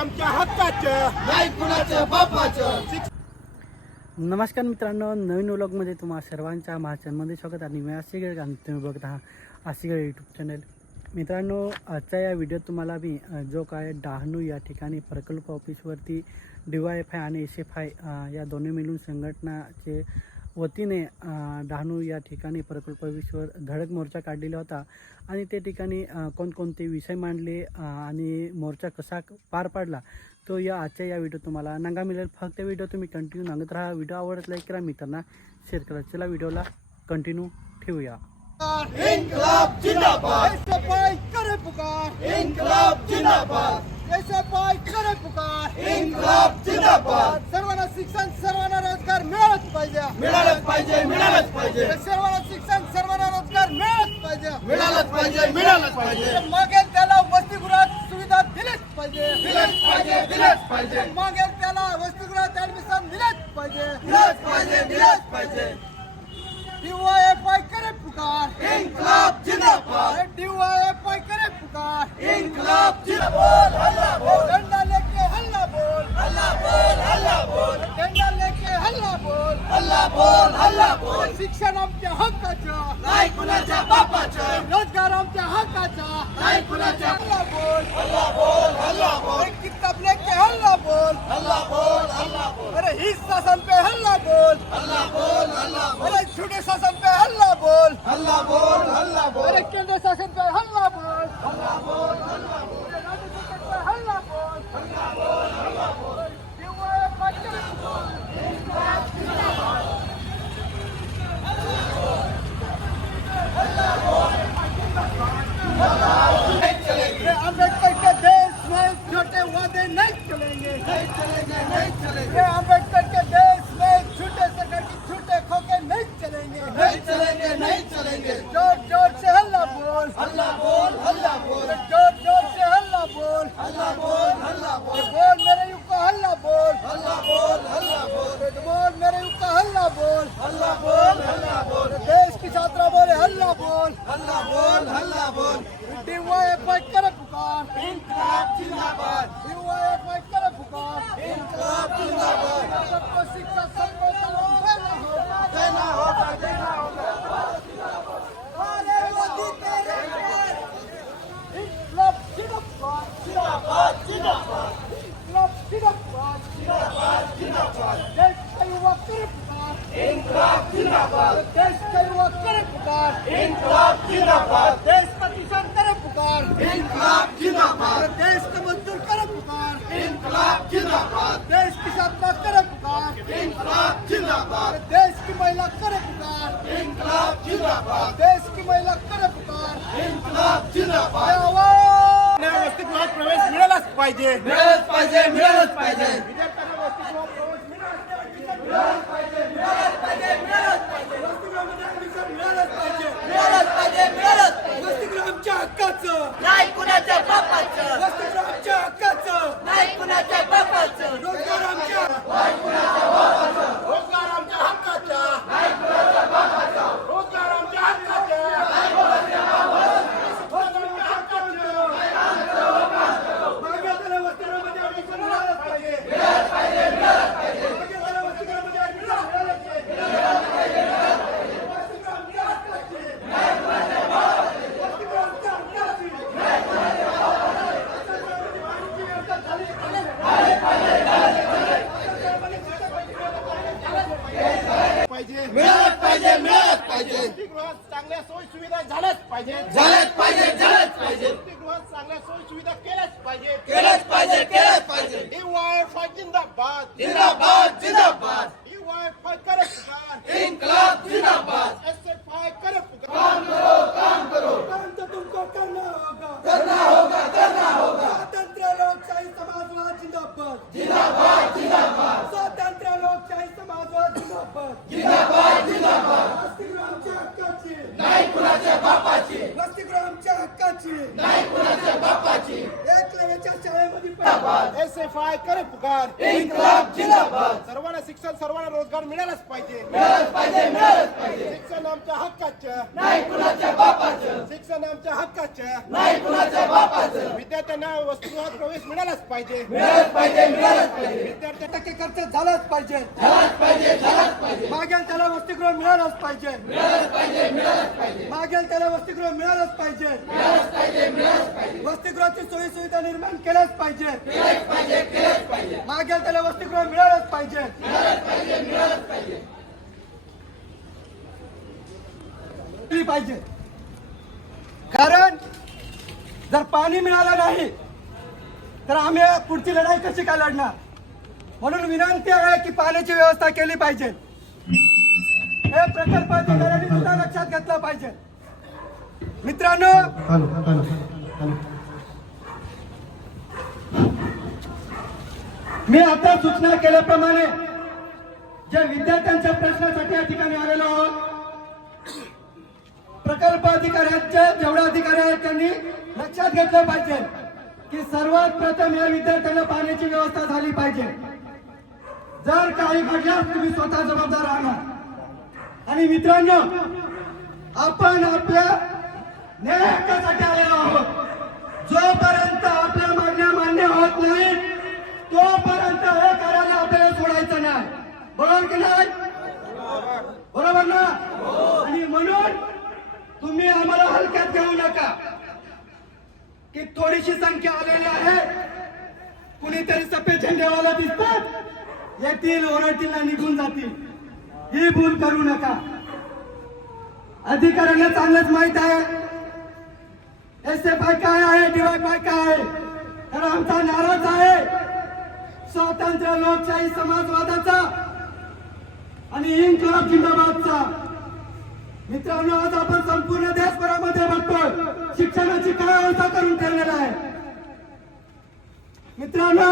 आमच्या हक्काचं नाही कुणाचं बापाचं. नमस्कार मित्रांनो नवीन व्लॉगमध्ये तुम्हा सर्वांच्या महाचॅनलमध्ये स्वागत आणि मी आशिगड आणि तुम्ही बघत आहात आशिगड यूट्यूब चॅनल मित्रांनो आजच्या या व्हिडिओत तुम्हाला मी जो काय डहाणू या ठिकाणी प्रकल्प ऑफिसवरती डी वाय एफ आय आणि एस एफ आय या दोन्ही मिळून संघटनाचे वतीने डहाणू या ठिकाणी प्रकल्प ऑफिसवर धडक मोर्चा काढलेला होता आणि त्या ठिकाणी कोणकोणते विषय मांडले आणि मोर्चा कसा पार पाडला तो या आजच्या या व्हिडिओ तुम्हाला नंगा मिळेल. फक्त व्हिडिओ तुम्ही कंटिन्यू नांगत राहा. व्हिडिओ आवडत लाईक करा मित्रांना शेअर करा. चला व्हिडिओला कंटिन्यू ठेवूया. इन्कलाब जिंदाबाद. ऐसे पाय करे पुकार. शिक्षण सर्वांना रोजगार मिळालंच पाहिजे. मिळालंच पाहिजे मिळालंच पाहिजे. सर्वांना शिक्षण सर्वांना रोजगार मिळालंच पाहिजे. मिळालंच पाहिजे मिळालंच पाहिजे. मागेल त्याला वसतिगृहात सुविधा दिलीच पाहिजे. दिलंच पाहिजे दिलंच पाहिजे. मागेल त्याला वसतिगृहात ऍडमिशन दिलंच पाहिजे. दिलंच पाहिजे दिलंच पाहिजे. डीवायएफआय करे पुकार. इन्कलाब जिंदाबाद. डीवायएफआय करे पुकार. इन्कलाब जिंदाबाद. बोल हल्ला बोल शिक्षण आमच्या हक्काचं नाही कुणाच्या बापाचं रोजगार आमच्या हक्काचा नाही कुणाच्या हल्ला बोल हल्ला बोल हल्ला बोल एक किताब लेके हल्ला बोल हल्ला बोल हल्ला बोल अरे ही शासन पे हल्ला बोल हल्ला बोल हल्ला बोल अरे छोटे शासन पे हल्ला बोल हल्ला बोल हल्ला बोल अरे केंद्र शासन पे हल्ला बोल हल्ला बोल हल्ला बोल चलेंगे नहीं चलेंगे नहीं चलेंगे ज़ोर ज़ोर से हल्ला बोल हल्ला बोल हल्ला बोल ज़ोर ज़ोर से हल्ला बोल हल्ला बोल हल्ला बोल बोल मेरे युग का हल्ला बोल हल्ला बोल हल्ला बोल बोल मेरे युग का हल्ला बोल हल्ला बोल हल्ला बोल देश की छात्रा बोले हल्ला बोल हल्ला बोल हल्ला बोल डीवाईएफआई करे पुकार इन्कलाब जिंदाबाद डीवाईएफआई करे पुकार इन्कलाब जिंदाबाद सबको शिक्षा पाहिजे मिळालंच पाहिजे मिळालंच पाहिजे विद्यार्थ्यांना वसतिगृहात प्रवेश मिळालाच मिळालंच पाहिजे मिळालंच पाहिजे वसतिगृह आमच्या हक्काचं नाही कुणाच्या बापाचं. नाही कुणाच्या बापाचं रोजगार आमच्या रोजगार आमच्या हक्काचा रोजगार आमच्या हक्काचा मागे त्याला वसतिगृहामध्ये admission मिळालंच पाहिजे मागे त्याला वसतिगृहामध्ये admission मिळालंच पाहिजे वसतिगृह आमच्या हक्काची. वसतिगृह आमच्या हक्काची. पाहिजे मिळालंच पाहिजे मिळालंच पाहिजे वसतिगृहात चांगल्या सोयी सुविधा झाल्याच पाहिजे झालंच पाहिजे झालंच पाहिजे वसतिगृहात चांगल्या सोयी सुविधा केल्याच पाहिजे केलंच पाहिजे केलंच पाहिजे DYFI जिंदाबाद जिंदाबाद जिंदाबाद DYFI करे पुकार इन्कलाब जिंदाबाद SFI करे पुकार काम तो तुमको करना होगा करना होगा करना होगा स्वातंत्र्य लोकशाही समाजवाद जिंदाबाद जिंदाबाद जिंदाबाद स्वातंत्र्य लोकशाही समाजवाद जिंदाबाद जिंदाबाद जिंदाबाद वसतिगृह आमच्या हक्काची नाही नाही कुणाच्या बापाची वसतिगृह आमच्या हक्काची नाही कुणाच्या बापाची एकलव्याच्या शाळेमध्ये जिंदाबाद एस एफ आय करे पुकार. इन्कलाब जिंदाबाद सर्वांना शिक्षण सर्वांना रोजगार मिळालाच पाहिजे. मिळालंच पाहिजे मिळालंच पाहिजे. नाही कुणाच्या बापाचं. शिक्षण आमच्या हक्काचं. नाही कुणाच्या बापाचं. विद्यार्थ्यांना वसतिगृहात प्रवेश मिळालाच पाहिजे. मिळालंच पाहिजे मिळालंच पाहिजे. विद्यार्थी टक्के खर्च झालाच पाहिजे. झालाच पाहिजे झालाच पाहिजे. मागेल त्याला वसतिगृह मिळालंच पाहिजे. मिळालंच पाहिजे मिळालंच पाहिजे. मागेल त्याला वसतिगृह मिळालंच पाहिजे. मिळालंच पाहिजे मिळालंच पाहिजे. वसतिगृहाची सोयी सुविधा निर्माण केल्याच पाहिजे. केलंच पाहिजे केलंच पाहिजे. मागेल त्याला वसतिगृह मिळालंच पाहिजे. मिळालंच पाहिजे मिळालंच पाहिजे. दिली पाहिजे. कारण जर पाणी मिळालं नाही तर आम्ही पुढची लढाई कशी काय लढणार? म्हणून विनंती आहे की पाण्याची व्यवस्था केली पाहिजे. हे प्रकल्प अधिकाऱ्यांनी सुद्धा लक्षात घेतलं पाहिजे. मित्रांनो मी आता सूचना केल्याप्रमाणे ज्या विद्यार्थ्यांच्या प्रश्नासाठी या ठिकाणी आलेलो आहोत प्रकल्प अधिकाऱ्यांच्या जेवढ्या अधिकारी आहेत त्यांनी लक्षात घेतलं पाहिजे की सर्वात प्रथम या विद्यार्थ्यांना पाण्याची व्यवस्था झाली पाहिजे. जर काही घडल्यास तुम्ही स्वतः जबाबदार राहणार. आणि मित्रांनो आपण आपल्या न्याय हक्कासाठी आलेलो आहोत. जोपर्यंत आपल्या मागण्या मान्य होत नाही तोपर्यंत हे कार्यालय आपल्याला सोडायचं नाही बरोबर की नाही बरोबर ना आणि म्हणून तुम्ही आम्हाला हलक्यात घेऊ नका की थोडीशी संख्या आलेली आहे. कुणीतरी सफेद झेंडेवाला दिसतात. येतील ओरडतील निघून जातील. ही भूल करू नका. अधिकाऱ्यांना चांगलंच माहीत आहे. एस एफ आय काय आहे? डीवाय काय काय आहे? तर आमचा नाराज आहे. स्वातंत्र्य लोकशाही समाजवादाचा आणि इन्कलाब जिंदाबादचा. मित्रांनो आज आपण संपूर्ण देशभरामध्ये बघतोय. शिक्षणाची काय अवस्था करून ठेवलेला आहे. मित्रांनो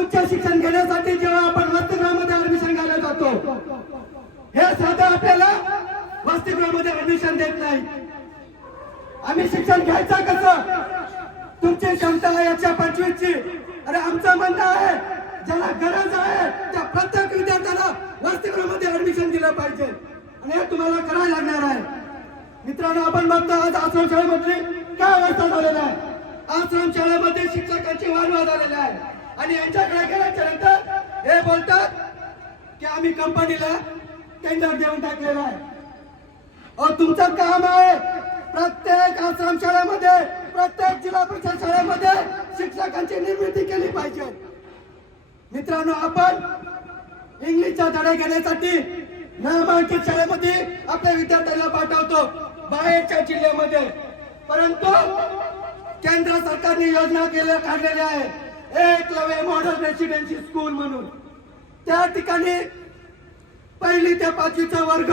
उच्च शिक्षण घेण्यासाठी जेव्हा आपण वसतिगृहामध्ये ऍडमिशन घ्यायला जातो हे साधं आपल्याला वसतिगृहामध्ये ऍडमिशन देत नाही. आम्ही शिक्षण घ्यायचं कसं? तुमची क्षमता आहे एकशे पंचवीसची. अरे आमचं म्हणणं आहे ज्याला गरज आहे त्या प्रत्येक विद्यार्थ्याला वसतिगृहामध्ये ऍडमिशन दिलं पाहिजे. आणि हे तुम्हाला करायला लागणार आहे. मित्रांनो आपण बघतो आज आश्रम शाळेमधली काय अवस्था झालेला आहे? आश्रम शाळेमध्ये शिक्षकांची वाढवा झालेला आहे. आणि यांच्याकडे गेल्याच्यानंतर हे बोलतात की आम्ही कंपनीला टेंडर देऊन टाकलेला आहे. अहो तुमचं काम आहे प्रत्येक आश्रम शाळेमध्ये प्रत्येक जिल्हा परिषद शाळेमध्ये शिक्षकांची निर्मिती केली पाहिजे. मित्रांनो आपण इंग्लिशचा धडे घेण्यासाठी नामांकित शाळेमध्ये आपल्या विद्यार्थ्यांना पाठवतो. बाहेरच्या जिल्ह्यामध्ये. परंतु केंद्र सरकारने योजना केल्या काढलेल्या आहे एकलव्य मॉडल रेसिडेन्सी स्कूल म्हणून. त्या ठिकाणी पहिली ते पाचवीचा वर्ग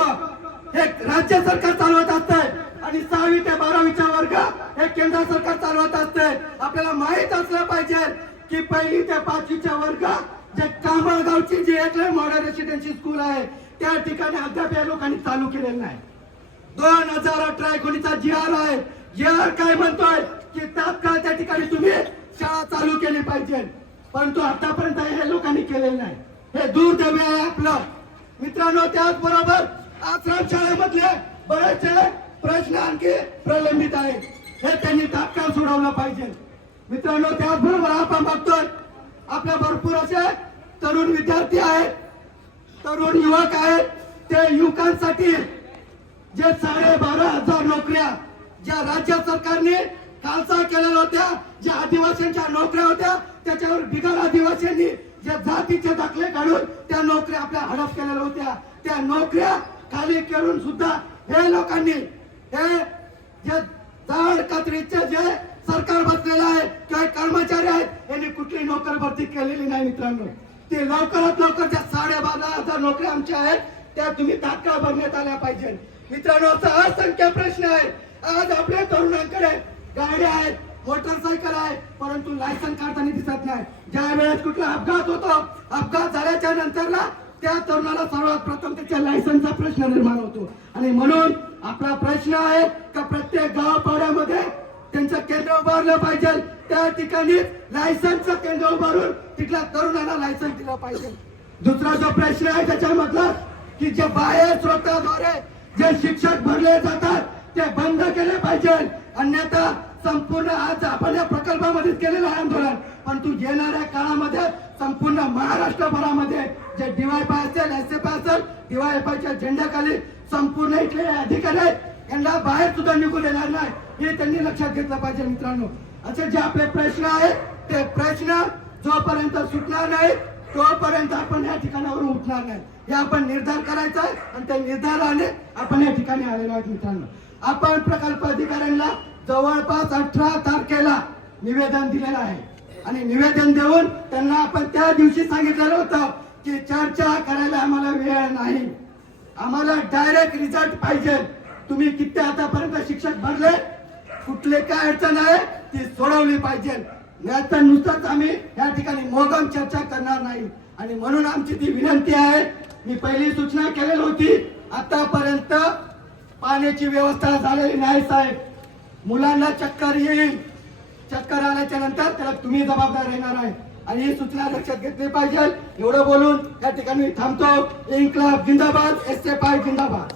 हे राज्य सरकार चालवत असत आणि सहावी ते बारावीचा वर्ग हे केंद्र सरकार चालवत असत आपल्याला माहीत असलं पाहिजे की पहिली ते पाचवीचा वर्ग जे कामळगावची जी एकलव्य मॉडल रेसिडेन्सी स्कूल आहे त्या ठिकाणी अद्याप या लोकांनी चालू केलेलं नाही. दोन हजार अठरा एकोणीसचा जी आर आहे. जी आर काय म्हणतोय? की तात्काळ त्या ठिकाणी तुम्ही शाळा चालू केली पाहिजे. परंतु आतापर्यंत हे लोकांनी केलेलं नाही. हे दुर्दैव आहे आपलं. मित्रांनो त्याचबरोबर आश्रम शाळेमधले बरेचसे प्रश्न आणखी प्रलंबित आहेत. हे त्यांनी तात्काळ सोडवलं पाहिजे. मित्रांनो त्याचबरोबर आपण बघतोय आपल्या भरपूर असे तरुण विद्यार्थी आहेत तरुण युवक आहेत. ते युवकांसाठी जे साडेबारा हजार नोकऱ्या ज्या राज्य सरकारने खालसा केलेल्या होत्या ज्या आदिवासींच्या नोकऱ्या होत्या त्याच्यावर बिगर आदिवासींनी जे जातीचे दाखले काढून त्या नोकऱ्या आपल्या हडप केलेल्या होत्या. त्या नोकऱ्या खाली करून सुद्धा हे लोकांनी हे जे जाड कात्रीचे जे सरकार बसलेलं आहे किंवा कर्मचारी आहेत यांनी कुठली नोकर भरती केलेली नाही मित्रांनो. ते लवकरात लवकर ज्या साडेबारा हजार नोकऱ्या आमच्या आहेत त्या तुम्ही तात्काळ भरण्यात आल्या पाहिजे मित्रांनो असा असंख्य प्रश्न आहे आज आपल्या तरुणांकडे गाड्या आहेत मोटरसायकल आहे परंतु लायसन काढताना दिसत नाही. ज्या वेळेस कुठला अपघात होतो अपघात झाल्याच्या नंतरला त्या तरुणाला सर्वात प्रथम त्याच्या लायसनचा प्रश्न निर्माण होतो. आणि म्हणून आपला प्रश्न आहे का प्रत्येक गावपाड्यामध्ये त्यांचं केंद्र उभारलं पाहिजे? त्या ठिकाणी लायसनचं केंद्र उभारून तिथल्या तरुणाला लायसन्स दिलं पाहिजे. दुसरा जो प्रश्न आहे त्याच्यामधला की जे बाहेर स्वतःद्वारे जे शिक्षक भरले जातात ते बंद केले पाहिजे. अन्यथा संपूर्ण आज आपण या प्रकल्पामध्येच केलेलं आहे आंदोलन. परंतु येणाऱ्या काळामध्ये संपूर्ण महाराष्ट्रभरामध्ये जे डीवायपाय असेल एस एफ असेल डीवायपायच्या झेंड्याखाली संपूर्ण इथले अधिकारी आहेत. यांना बाहेर सुद्धा निघून येणार नाही. हे त्यांनी लक्षात घेतलं पाहिजे मित्रांनो. असे जे आपले प्रश्न आहेत ते प्रश्न जोपर्यंत सुटणार नाही तोपर्यंत आपण या ठिकाणावरून उठणार नाही हे आपण निर्धार करायचा आहे आणि त्या निर्धाराने आपण या ठिकाणी आलेलो आहोत मित्रांनो. आपण प्रकल्प अधिकाऱ्यांना जवळपास अठरा तारखेला निवेदन दिलेलं आहे. आणि निवेदन देऊन त्यांना आपण त्या दिवशी सांगितलेलं होतं की चर्चा करायला आम्हाला वेळ नाही. आम्हाला डायरेक्ट रिझल्ट पाहिजे. तुम्ही किती आतापर्यंत शिक्षक भरले? कुठले काय अडचण आहे? ती सोडवली पाहिजे. नाहीतर नुसतंच आम्ही या ठिकाणी मोगम चर्चा करणार नाही. आणि म्हणून आमची ती विनंती आहे मी पहिली सूचना केलेली होती आतापर्यंत पाण्याची व्यवस्था झालेली नाही साहेब. मुलांना चक्कर येईल. चक्कर आल्याच्यानंतर त्याला तुम्ही जबाबदार राहणार आहे. आणि ही सूचना लक्षात घेतली पाहिजे. एवढं बोलून या ठिकाणी थांबतो. इन्क्लाब जिंदाबाद एस एफ आय जिंदाबाद.